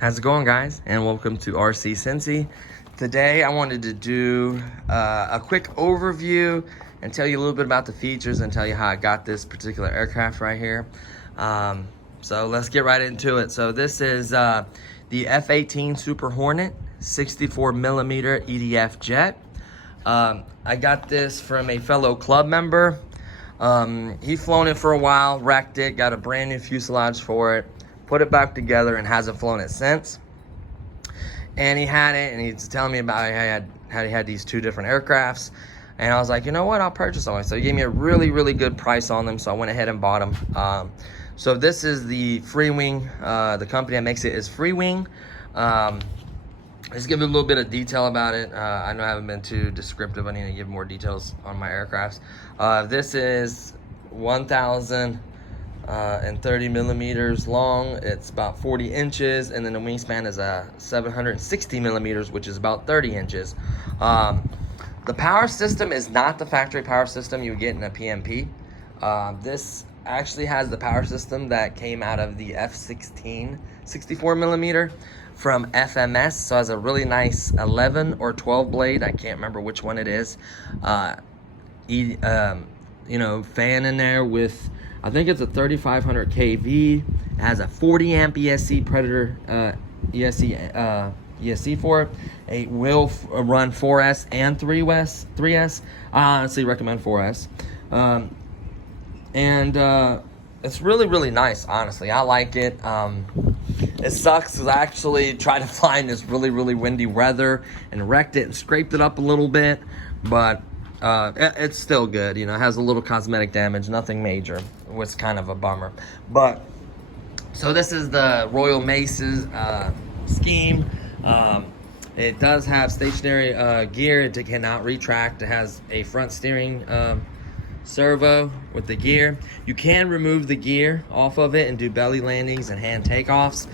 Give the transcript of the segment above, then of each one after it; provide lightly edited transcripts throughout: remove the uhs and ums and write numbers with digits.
How's it going, guys? And welcome to RC Cincy. Today I wanted to do a quick overview and tell you a little bit about the features and tell you how I got this particular aircraft right here. So let's get right into it. So this is the F-18 Super Hornet 64mm EDF jet. I got this from a fellow club member. He'd flown it for a while, wrecked it, got a brand new fuselage for it, put it back together, and hasn't flown it since. And he had it, and he's telling me about how he had these two different aircrafts. And I was like, you know what, I'll purchase them. So he gave me a really, really good price on them, so I went ahead and bought them. So this is the Freewing. The company that makes it is Freewing. Let's give you a little bit of detail about it. I know I haven't been too descriptive. I need to give more details on my aircrafts. This is 1,030 millimeters long. It's about 40 inches, and then the wingspan is 760 millimeters, which is about 30 inches. The power system is not the factory power system you would get in a PMP. This actually has the power system that came out of the F-18 64 millimeter from FMS. So it has a really nice 11 or 12 blade. I can't remember which one it is. You know, fan in there with, I think it's a 3500 kV. It has a 40 amp ESC Predator ESC for it. It will run 4S and 3S. I honestly recommend 4S. It's really, really nice, honestly. I like it. It sucks because I actually tried to fly in this really, really windy weather and wrecked it and scraped it up a little bit, but it's still good. You know, it has a little cosmetic damage, nothing major. It was kind of a bummer. But so this is the Royal Mace's scheme. It does have stationary gear. It cannot retract. It has a front steering servo with the gear. You can remove the gear off of it and do belly landings and hand takeoffs.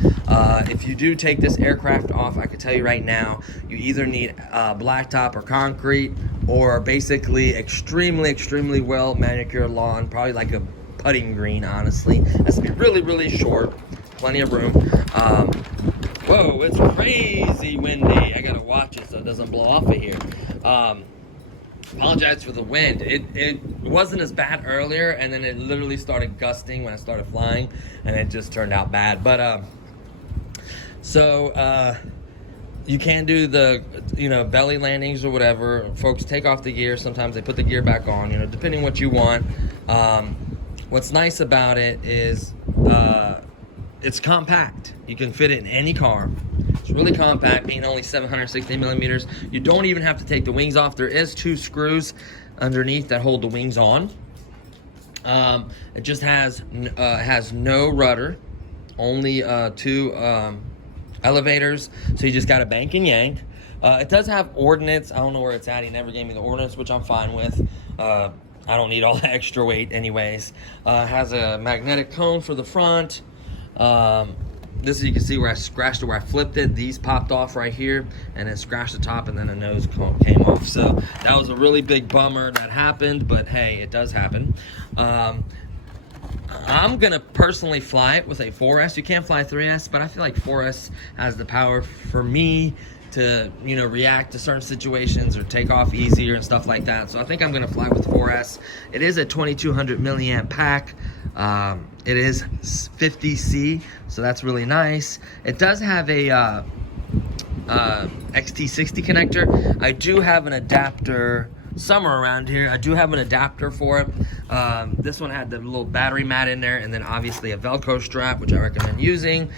If you do take this aircraft off, I can tell you right now, you either need blacktop or concrete, or basically extremely well manicured lawn, probably like a putting green, honestly. It has to be really, really short, plenty of room. Whoa, it's crazy windy. I gotta watch it so it doesn't blow off of here. Apologize for the wind. It wasn't as bad earlier, and then it literally started gusting when I started flying, and it just turned out bad. But you can do the, you know, belly landings or whatever. Folks take off the gear. Sometimes they put the gear back on, you know, depending what you want. What's nice about it is it's compact. You can fit it in any car. It's really compact, being only 760 millimeters. You don't even have to take the wings off. There is 2 screws underneath that hold the wings on. It just has no rudder, only 2 elevators. So you just got to bank and yank. It does have ordnance. I don't know where it's at. He never gave me the ordnance, which I'm fine with. I don't need all the extra weight anyways. Has a magnetic cone for the front. This, you can see where I scratched it, where I flipped it. These popped off right here, and then scratched the top, and then the nose came off. So that was a really big bummer that happened, but hey, it does happen. I'm gonna personally fly it with a 4S. You can't fly 3S, but I feel like 4S has the power for me to, you know, react to certain situations or take off easier and stuff like that. So I think I'm gonna fly with 4S. It is a 2200 milliamp pack. It is 50C, so that's really nice. It does have a XT60 connector. I do have an adapter somewhere around here. I do have an adapter for it. This one had the little battery mat in there, and then obviously a Velcro strap, which I recommend using.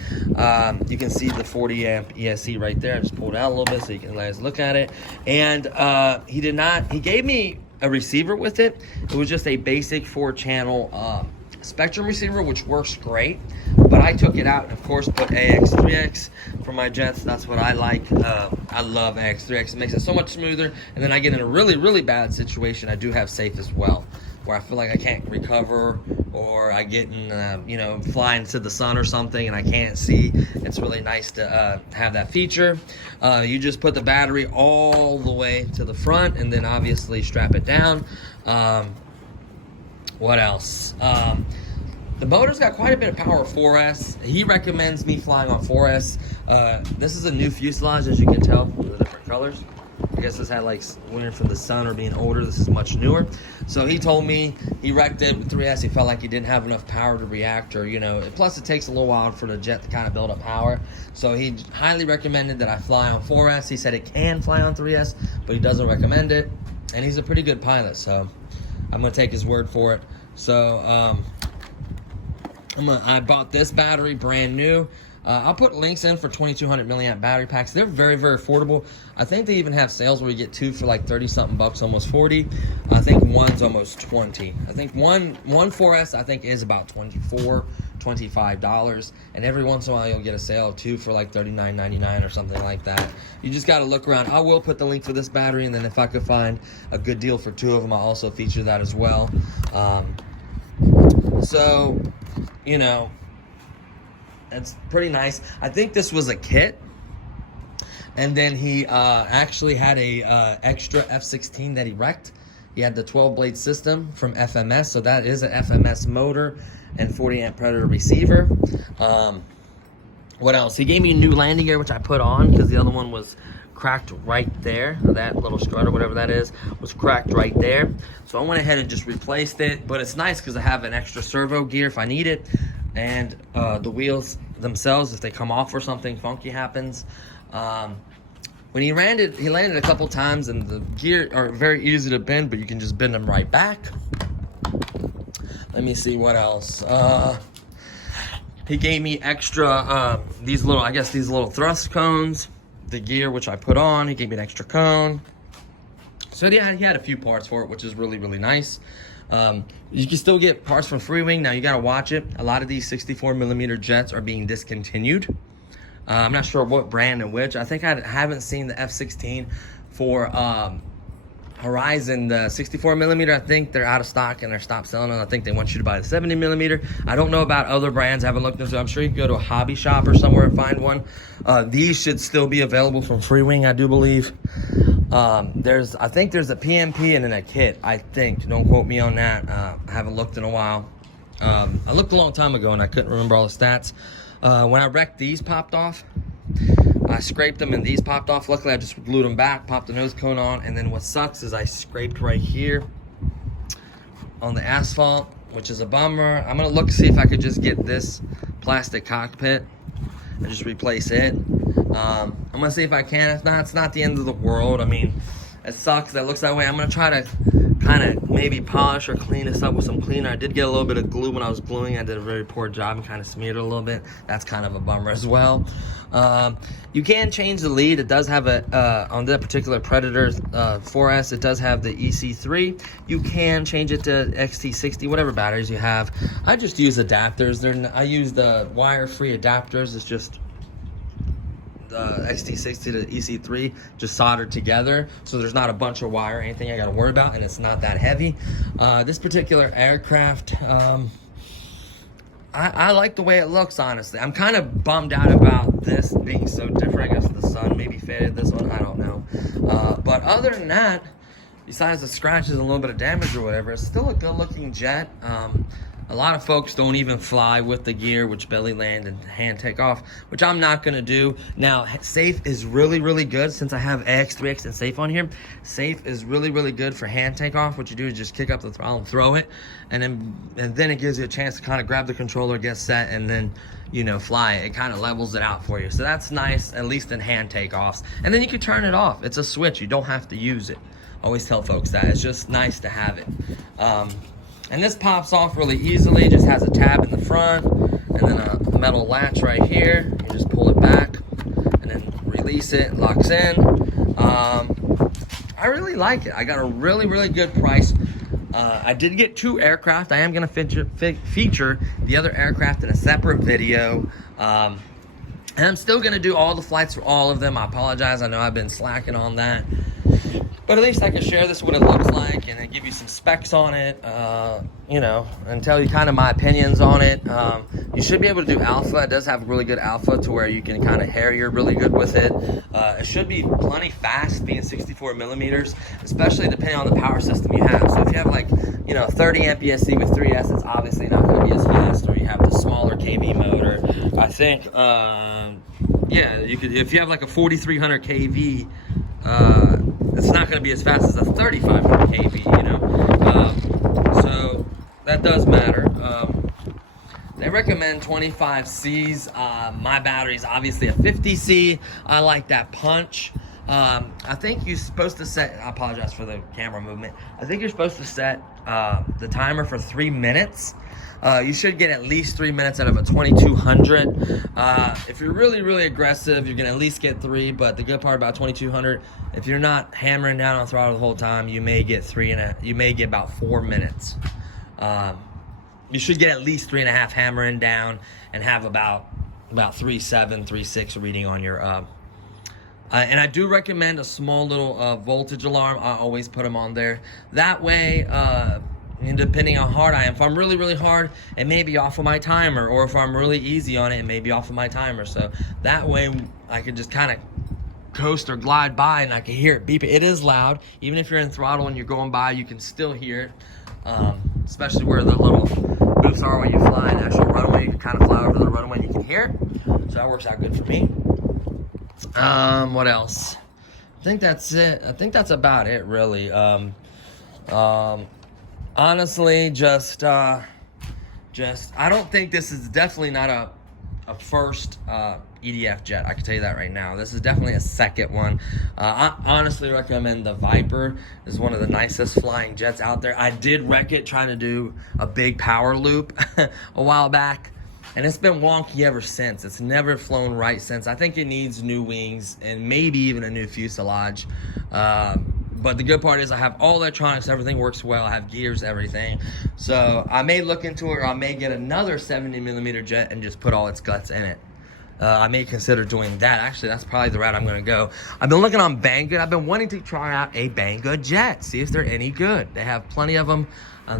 You can see the 40 amp ESC right there. I just pulled it out a little bit so you can guys look at it. And he gave me a receiver with it. It was just a basic 4-channel Spectrum receiver, which works great, but I took it out and of course put AX3X for my jets. That's what I like. I love AX3X. It makes it so much smoother. And then I get in a really bad situation, I do have safe as well, where I feel like I can't recover, or I get in, you know, fly into the sun or something and I can't see. It's really nice to have that feature. You just put the battery all the way to the front and then obviously strap it down. What else? The motor's got quite a bit of power, 4S. He recommends me flying on 4S. This is a new fuselage, as you can tell from the different colors. I guess this had like winter from the sun or being older. This is much newer. So he told me he wrecked it with 3S. He felt like he didn't have enough power to react, or, you know, plus it takes a little while for the jet to kind of build up power. So he highly recommended that I fly on 4S. He said it can fly on 3S, but he doesn't recommend it. And he's a pretty good pilot, so I'm gonna take his word for it. So I bought this battery brand new. I'll put links in for 2200 milliamp battery packs. They're very affordable. I think they even have sales where you get 2 for like 30 something bucks, almost 40. I think one's almost 20. I think one 4S I think is about $25, and every once in a while you'll get a sale of 2 for like $39.99 or something like that. You just got to look around. I will put the link for this battery, and then if I could find a good deal for 2 of them, I'll also feature that as well. So, you know, it's pretty nice. I think this was a kit, and then he actually had a extra F-16 that he wrecked. He had the 12-blade system from FMS, so that is an FMS motor and 40 amp Predator receiver. What else? He gave me a new landing gear, which I put on because the other one was cracked right there. That little strut or whatever that is was cracked right there. So I went ahead and just replaced it, but it's nice because I have an extra servo gear if I need it, and the wheels themselves, if they come off or something funky happens. When he landed a couple times, and the gear are very easy to bend, but you can just bend them right back. Let me see what else. He gave me extra these little thrust cones. The gear which I put on, he gave me an extra cone. So yeah, he had a few parts for it, which is really nice. You can still get parts from Freewing. Now you gotta watch it. A lot of these 64mm jets are being discontinued. I'm not sure what brand and which. I think I haven't seen the F-16 for Horizon, the 64mm. I think they're out of stock and they're stopped selling them. I think they want you to buy the 70mm. I don't know about other brands. I haven't looked into it. I'm sure you can go to a hobby shop or somewhere and find one. These should still be available from Freewing, I do believe. I think there's a PMP and then a kit, I think. Don't quote me on that. I haven't looked in a while. I looked a long time ago and I couldn't remember all the stats. When I wrecked, these popped off. I scraped them and these popped off. Luckily, I just glued them back, popped the nose cone on, and then what sucks is I scraped right here on the asphalt, which is a bummer. I'm gonna look to see if I could just get this plastic cockpit and just replace it. I'm gonna see if I can. If not, it's not the end of the world. I mean, it sucks that it looks that way. I'm gonna try to kind of maybe polish or clean this up with some cleaner. I did get a little bit of glue when I was gluing. I did a very poor job and kind of smeared it a little bit. That's kind of a bummer as well. You can change the lead. It does have a, on that particular Predator 4S, it does have the EC3. You can change it to XT60, whatever batteries you have. I just use adapters. I use the wire-free adapters. It's just XT60 to EC3 just soldered together, so there's not a bunch of wire or anything I gotta worry about, and it's not that heavy. This particular aircraft, I like the way it looks, honestly. I'm kind of bummed out about this being so different. I guess the sun maybe faded this one, I don't know. But other than that, besides the scratches and a little bit of damage or whatever, it's still a good looking jet. A lot of folks don't even fly with the gear, which belly land and hand take off, which I'm not gonna do. Now, safe is really good. Since I have AX3X and safe on here, safe is really good for hand take off. What you do is just kick up the throttle and throw it, and then it gives you a chance to kind of grab the controller, get set, and then, you know, fly it. It kind of levels it out for you. So that's nice, at least in hand takeoffs. And then you can turn it off. It's a switch. You don't have to use it. always tell folks that. It's just nice to have it. And this pops off really easily. Just has a tab in the front and then a metal latch right here. You just pull it back and then release it. It locks in. I really like it. I got a really good price. I did get 2 aircraft. I am going to feature the other aircraft in a separate video. And I'm still going to do all the flights for all of them. I apologize. I know I've been slacking on that. But at least I can share this what it looks like and then give you some specs on it, you know, and tell you kind of my opinions on it. You should be able to do alpha. It does have really good alpha to where you can kind of Harrier really good with it. It should be plenty fast being 64 millimeters, especially depending on the power system you have. So if you have like, you know, 30 amp ESC with 3S, it's obviously not going to be as fast, or you have the smaller KV motor. I think, yeah, you could, if you have like a 4300 KV, it's not going to be as fast as a 3500 kV, you know. So that does matter. They recommend 25Cs. My battery is obviously a 50C. I like that punch. I think you're supposed to set, I apologize for the camera movement. I think you're supposed to set the timer for 3 minutes. You should get at least 3 minutes out of a 2200. If you're really aggressive, you're gonna at least get 3. But the good part about 2200, if you're not hammering down on throttle the whole time, you may get you may get about 4 minutes. You should get at least 3.5 hammering down and have about 3.7, 3.6 reading on your. And I do recommend a small little voltage alarm. I always put them on there. That way. And depending on how hard I am, if I'm really hard, it may be off of my timer, or if I'm really easy on it, it may be off of my timer. So that way I can just kind of coast or glide by and I can hear it beep. It is loud. Even if you're in throttle and you're going by, you can still hear it. Especially where the little booths are when you fly an actual runway. You can kind of fly over the runway and you can hear it. So that works out good for me. What else? I think that's it. I think that's about it, really. Honestly, just I don't think this is definitely not a first EDF jet. I can tell you that right now. This is definitely a second one. I honestly recommend the Viper. It's one of the nicest flying jets out there. I did wreck it trying to do a big power loop a while back, and it's been wonky ever since. It's never flown right since. I think it needs new wings and maybe even a new fuselage. But the good part is I have all electronics, everything works well, I have gears, everything. So I may look into it, or I may get another 70mm jet and just put all its guts in it. I may consider doing that. Actually, that's probably the route I'm gonna go. I've been looking on Banggood. I've been wanting to try out a Banggood jet, see if they're any good. They have plenty of them.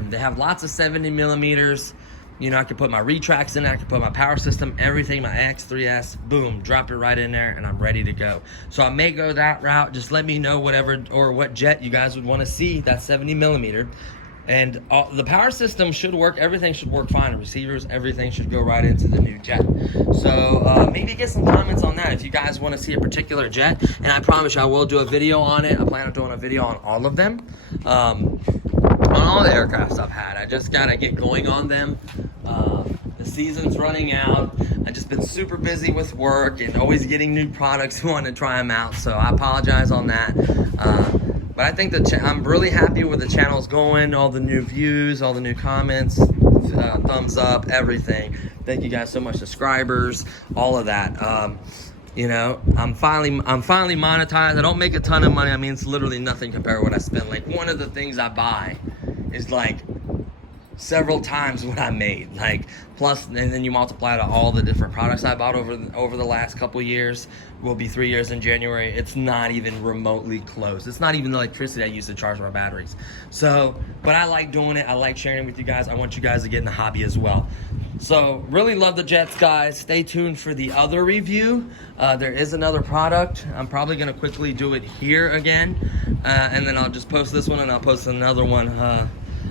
They have lots of 70mm. You know, I can put my retracts in there, I can put my power system, everything, my X3S, boom, drop it right in there, and I'm ready to go. So I may go that route. Just let me know whatever or what jet you guys would want to see, that 70mm. And the power system should work, everything should work fine. The receivers, everything should go right into the new jet. So maybe get some comments on that if you guys want to see a particular jet. And I promise you I will do a video on it. I plan on doing a video on all of them. On all the aircrafts I've had. I just gotta get going on them. The season's running out. I've just been super busy with work and always getting new products, wanting to try them out, so I apologize on that. But I think I'm really happy where the channel's going, all the new views, all the new comments, thumbs up, everything. Thank you guys so much, subscribers, all of that. You know, I'm finally monetized. I don't make a ton of money. I mean, it's literally nothing compared to what I spend. Like, one of the things I buy is like several times what I made, like, plus, and then you multiply to all the different products I bought over the last couple years. Will be 3 years in January. It's not even remotely close. It's not even the electricity I use to charge my batteries. So, but I like doing it. I like sharing it with you guys. I want you guys to get in the hobby as well. So, really love the jets, guys. Stay tuned for the other review. There is another product. I'm probably gonna quickly do it here again, and then I'll just post this one, and I'll post another one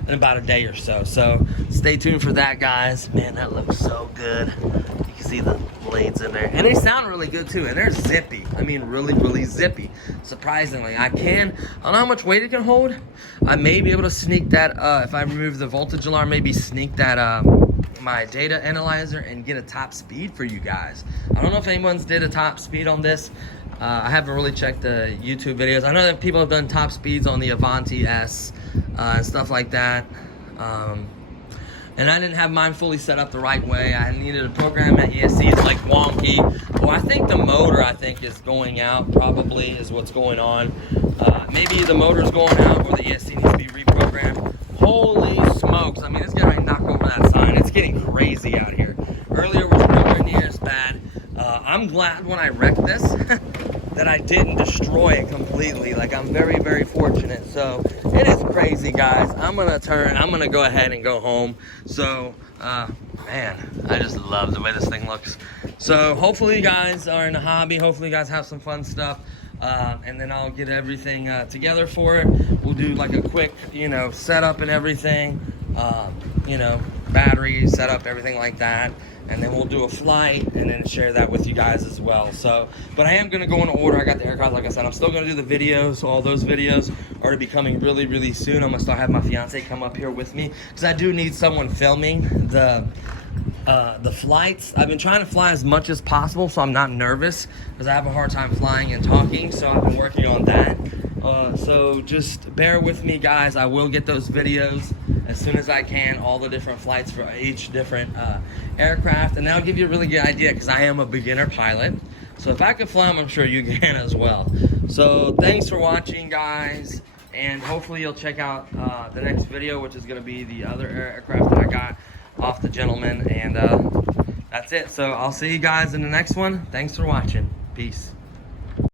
in about a day or so. So stay tuned for that, guys. Man, that looks so good. You can see the blades in there, and they sound really good too, and they're zippy. I mean, really zippy, surprisingly. I don't know how much weight it can hold. I may be able to sneak that, if I remove the voltage alarm, maybe sneak that my data analyzer and get a top speed for you guys. I don't know if anyone's did a top speed on this. I haven't really checked the YouTube videos. I know that people have done top speeds on the Avanti S and stuff like that. And I didn't have mine fully set up the right way. I needed to program that ESC. It's like wonky. Well, I think the motor, is going out, probably, is what's going on. Maybe the motor's going out or the ESC needs to be reprogrammed. Holy smokes. I mean, this guy might knock over that sign. It's getting crazy out here. Earlier was nowhere near as bad. I'm glad when I wrecked this that I didn't destroy it completely. Like, I'm very, very fortunate. So it is crazy, guys. I'm gonna go ahead and go home. So man, I just love the way this thing looks. So hopefully you guys are in the hobby. Hopefully you guys have some fun stuff. And then I'll get everything together for it. We'll do like a quick, setup and everything. Battery setup, everything like that. And then we'll do a flight and then share that with you guys as well. So, but I am going to go in order. I got the aircraft, like I said. I'm still going to do the videos. So all those videos are to be coming really, really soon. I'm going to start having my fiance come up here with me because I do need someone filming the flights. I've been trying to fly as much as possible so I'm not nervous because I have a hard time flying and talking. So I've been working on that. So just bear with me, guys. I will get those videos as soon as I can, all the different flights for each different aircraft, and that'll give you a really good idea because I am a beginner pilot. So if I can fly them, I'm sure you can as well. So thanks for watching, guys, and hopefully you'll check out the next video, which is going to be the other aircraft that I got off the gentleman, and that's it. So I'll see you guys in the next one. Thanks for watching. Peace.